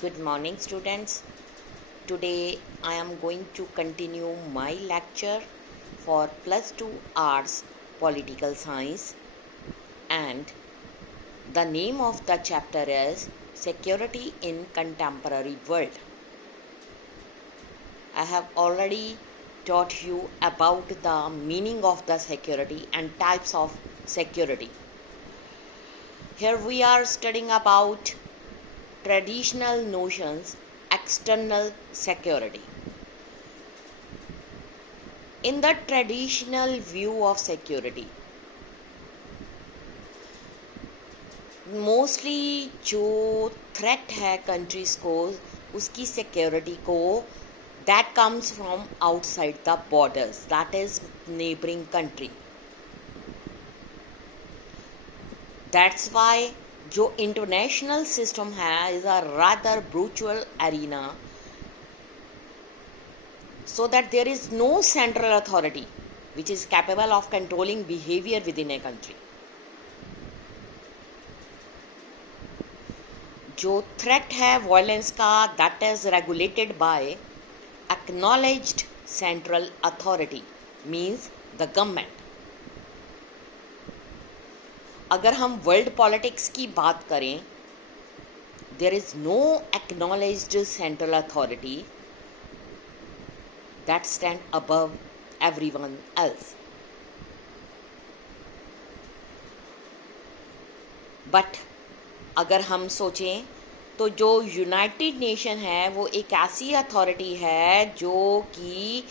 Good morning, students. Today I am going to continue my lecture for plus 2 arts political science, and the name of the chapter is Security in Contemporary World. I have already taught you about the meaning of the security and types of security. Here we are studying about traditional notions, external security. In the traditional view of security, mostly जो threat है countries को, उसकी security को, that comes from outside the borders, that is neighbouring country. That's why जो international system है is a rather brutal arena, so that there is no central authority which is capable of controlling behavior within a country. जो threat है violence का, that is regulated by acknowledged central authority, means the government. अगर हम world politics की बात करें, there is no acknowledged central authority that stand above everyone else. But अगर हम सोचें तो जो यूनाइटेड नेशन है वो एक ऐसी अथॉरिटी है जो कि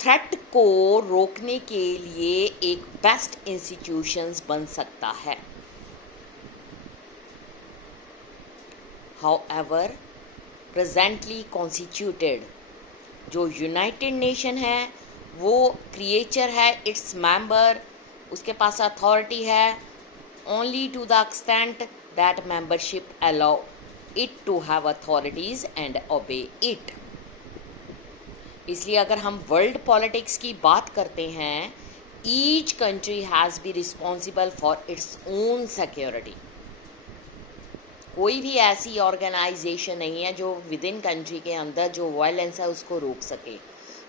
थ्रेट को रोकने के लिए एक बेस्ट इंस्टीट्यूशंस बन सकता है. However, presently constituted जो यूनाइटेड नेशन है वो क्रिएचर है, इट्स मेंबर, उसके पास अथॉरिटी है only to the extent that membership allow it to have authorities and obey it. इसलिए अगर हम वर्ल्ड पॉलिटिक्स की बात करते हैं, each country has be responsible for its own security. कोई भी ऐसी ऑर्गेनाइजेशन नहीं है जो विद इन कंट्री के अंदर जो वायलेंस है उसको रोक सके.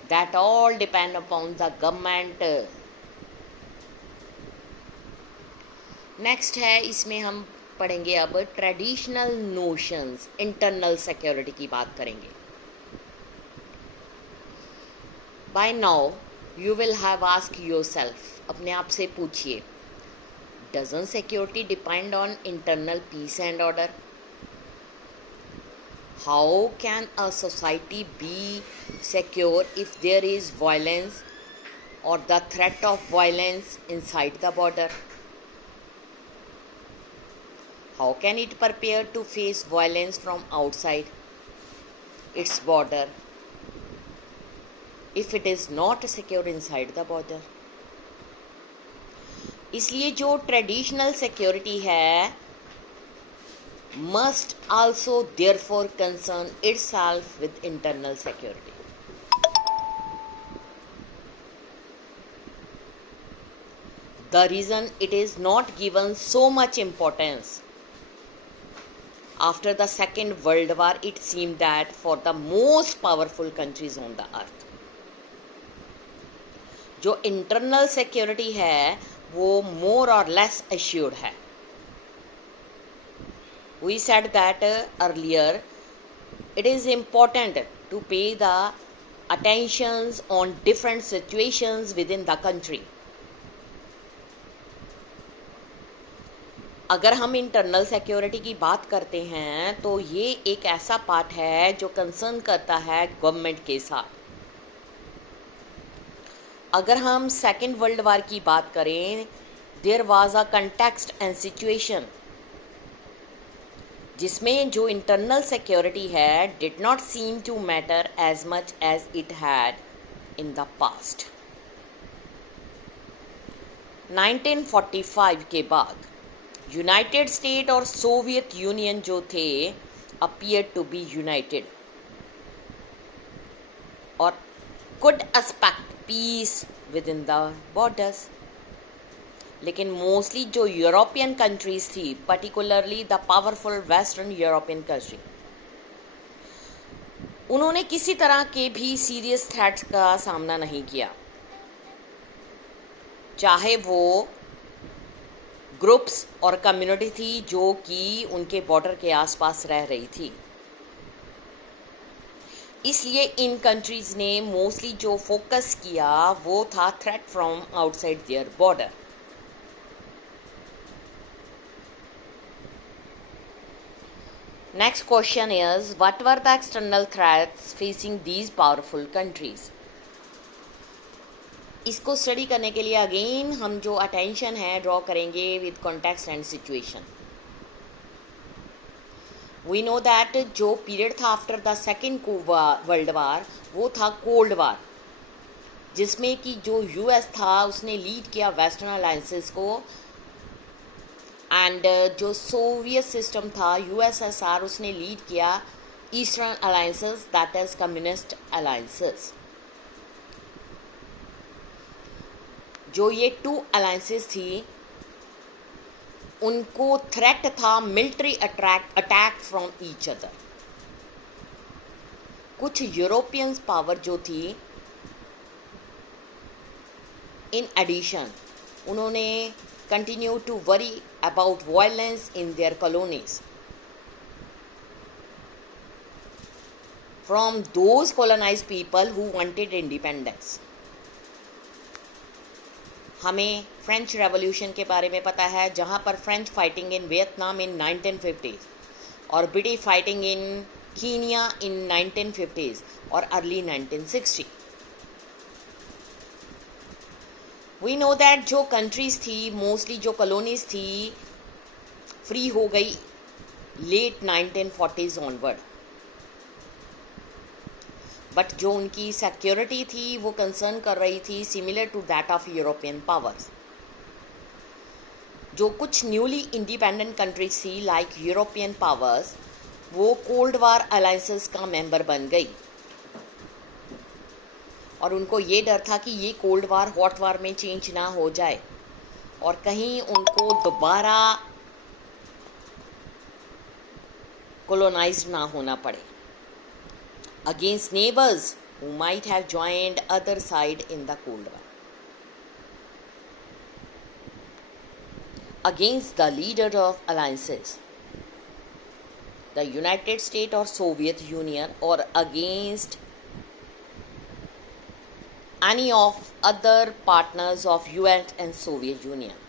That all depend upon the government. Next है, इसमें हम पढ़ेंगे अब ट्रेडिशनल नोशंस, इंटरनल सिक्योरिटी की बात करेंगे. By now you will have ask yourself, अपने आप से पूछिए, doesn't security depend on internal peace and order? How can a society be secure if there is violence or the threat of violence inside the border? How can it prepare to face violence from outside its border if it is not secure inside the border? इसलिए जो traditional security है must also therefore concern itself with internal security. The reason it is not given so much importance after the second world war, it seem that for the most powerful countries on the earth जो internal security है वो more और less assured है. We said that earlier, it is important to pay the attentions on different situations within the country. अगर हम internal security की बात करते हैं तो ये एक ऐसा पार्ट है जो कंसर्न करता है गवर्नमेंट के साथ. अगर हम सेकेंड वर्ल्ड वार की बात करें, there was a context and situation जिसमें जो इंटरनल सिक्योरिटी है did not seem to matter as much as it had in the past. 1945 के बाद यूनाइटेड स्टेट और सोवियत यूनियन जो थे अपीयर टू बी यूनाइटेड और could expect peace within the borders. लेकिन मोस्टली जो यूरोपियन कंट्रीज थी, particularly the powerful western European country, उन्होंने किसी तरह के भी सीरियस थ्रेट्स का सामना नहीं किया, चाहे वो ग्रुप्स और कम्युनिटी थी जो कि उनके बॉर्डर के आसपास रह रही थी। इसलिए इन कंट्रीज ने मोस्टली जो फोकस किया वो था threat from outside their border. Next question is what were the external threats facing these powerful countries. इसको स्टडी करने के लिए अगेन हम जो अटेंशन है ड्रॉ करेंगे with context and situation. We know that जो पीरियड था after the second world war वो था कोल्ड वार, जिसमें कि जो यूएस था उसने लीड किया वेस्टर्न अलायंसेस को, एंड जो सोवियत सिस्टम था यूएसएसआर उसने लीड किया eastern alliances, that is communist alliances. जो ये टू अलायंसेस थी उनको थ्रेट था military attack from each other. कुछ यूरोपियन पावर जो थी इन एडिशन उन्होंने continue to worry about violence in their colonies from those colonised people who wanted independence. हमें फ्रेंच रेवोल्यूशन के बारे में पता है, जहाँ पर French fighting in Vietnam in 1950s और British fighting in Kenya in 1950s और अर्ली 1960। वी नो दैट जो कंट्रीज थी मोस्टली जो कॉलोनीज थी फ्री हो गई लेट 1940s ऑनवर्ड, बट जो उनकी सिक्योरिटी थी वो कंसर्न कर रही थी similar to that of European powers. जो कुछ न्यूली इंडिपेंडेंट कंट्रीज थी लाइक यूरोपियन पावर्स वो कोल्ड वार अलायंसेस का मेंबर बन गई, और उनको ये डर था कि ये कोल्ड वार हॉट वार में चेंज ना हो जाए और कहीं उनको दोबारा कोलोनाइज्ड ना होना पड़े against neighbors who might have joined other side in the Cold War. Against the leader of alliances, the United States or Soviet Union, or against any of other partners of US and Soviet Union.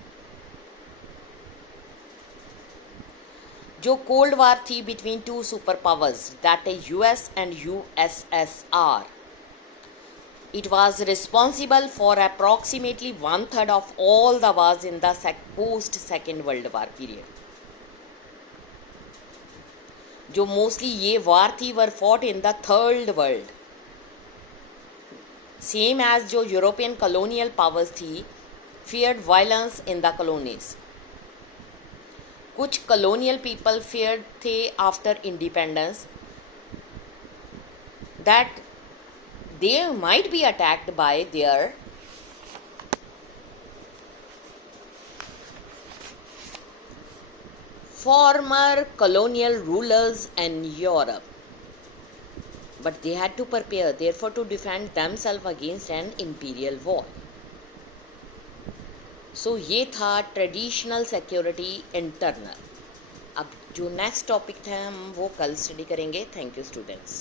जो cold war थी between two super powers that is US and USSR, it was responsible for approximately 1/3 of all the wars in the post Second World War period. जो mostly ये war थी were fought in the third world, same as जो European colonial powers थी feared violence in the colonies. कुछ colonial people feared थे after independence that they might be attacked by their former colonial rulers in Europe, but they had to prepare therefore to defend themselves against an imperial war. सो ये था traditional security internal. अब जो next topic है हम वो कल study करेंगे। Thank you students.